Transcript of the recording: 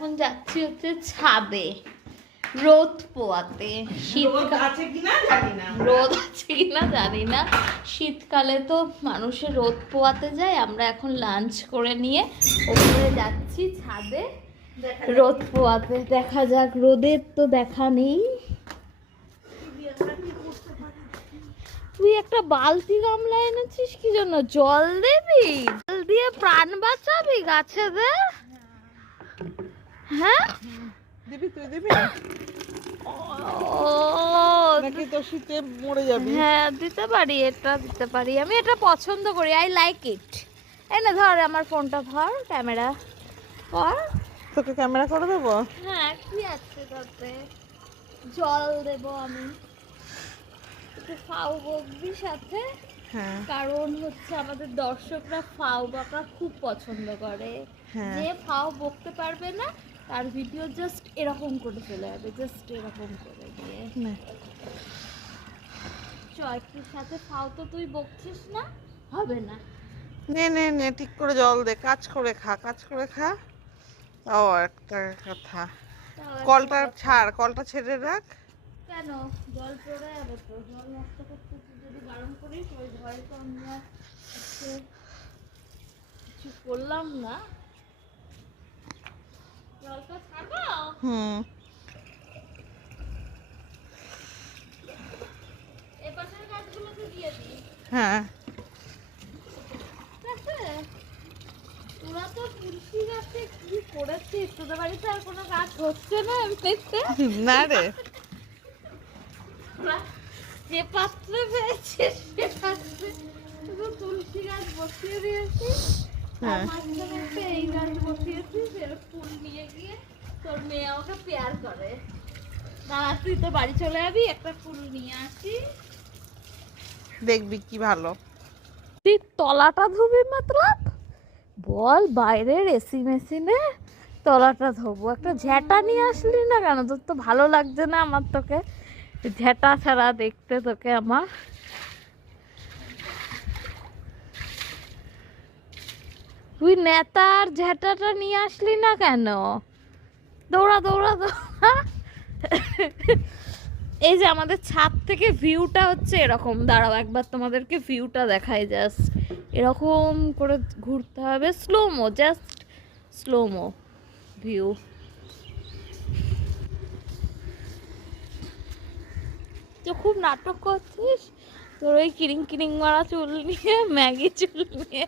এখন যাচ্ছি হচ্ছে ছাদে রোদ পোয়াতে। রোদ আছে কিনা জানি না, রোদ আছে কিনা জানি না, শীতকালে তো মানুষের রোদ পোয়াতে যায়। আমরা এখন লাঞ্চ করে নিয়ে ওপরে যাচ্ছি ছাদে রোদ পোয়াতে। দেখা যাক, রোদের তো দেখা নেই। তুই একটা বালতি গামলা এনেছিস কি জন্য? জল দেবি? জল দিয়ে প্রাণ বাঁচাবি গাছেদের? হ্যাঁ দিবি, তুই দিবি ও নাকি তো শীতে মরে যাবি? হ্যাঁ দিতে পারি, এটা দিতে পারি। আমি এটা পছন্দ করি, আই লাইক ইট। এনে ধর আমার ফোনটা, ধর ক্যামেরা কর। তোকে ক্যামেরা করে দেবো? হ্যাঁ কি আছে তাতে, জল দেব আমি। একটু ফাউ বকবি সাথে, হ্যাঁ কারণ হচ্ছে আমাদের দর্শকরা ফাউ বকা খুব পছন্দ করে। হ্যাঁ। যে ফাউ বকতে পারবে না তার ভিডিও জাস্ট এরকম করে চলে যাবে, জাস্ট এরকম করে দিয়ে। নে। একটু সাথে ফাউ তো তুই বকছিস না, হবে না। নে নে নে, ঠিক করে জল দে, কাজ করে খা, কাজ করে খা। ও একটা কথা, তাও একটা কলটা কথা। ছাড়, কলটা ছেড়ে রাখ। কেন? জল পড়ে যাবে তো, জল নষ্ট করতে তুই যদি বারণ করিস, ওই ভয়ে তো আমরা আজকে কিছু করলাম না। জলটা ছাড়ো। হুম। এই পাশের গাছগুলোকে দিয়ে দিই। হ্যাঁ। ঠিক আছে? তোরা তো তুলসী গাছে কি করেছিস? তোদের বাড়িতে আর কোনো গাছ হচ্ছে না এমনিতে? না রে, তোরা যে পাত্রে পেয়েছিস সে পাত্রে শুধু তুলসী গাছ বসিয়ে দিয়েছিস। আর হ্যাঁ। মাঝখানে একটা এই গাছ বসিয়েছিস, এর ফুল নিয়ে গিয়ে তোর মেয়ে আমাকে পেয়ার করে। দাঁড়া, তুই তো বাড়ি চলে যাবি, একটা ফুল নিয়ে আসি। দেখবি কি ভালো। তুই তলাটা ধুবি মতলব? বল, বাইরের এসি মেশিনে তলাটা ধোবো? একটা ঝ্যাঁটা নিয়ে আসলি না কেন? তোর তো ভালো লাগছে না আমার তোকে ঝ্যাঁটা ছাড়া দেখতে, তোকে আমার। তুই নেতার ঝ্যাঁটাটা নিয়ে আসলি না কেন? দৌড়া দৌড়া দৌড়া। এই যে আমাদের ছাদ থেকে ভিউটা হচ্ছে এরকম। দাঁড়াও একবার তোমাদেরকে ভিউটা দেখাই, জাস্ট এরকম করে ঘুরতে হবে, স্লোমো, জাস্ট স্লোমো ভিউ। তো খুব নাটক করছিস তোর ওই কিরিং কিরিং মারা চুল নিয়ে, ম্যাগি চুল নিয়ে।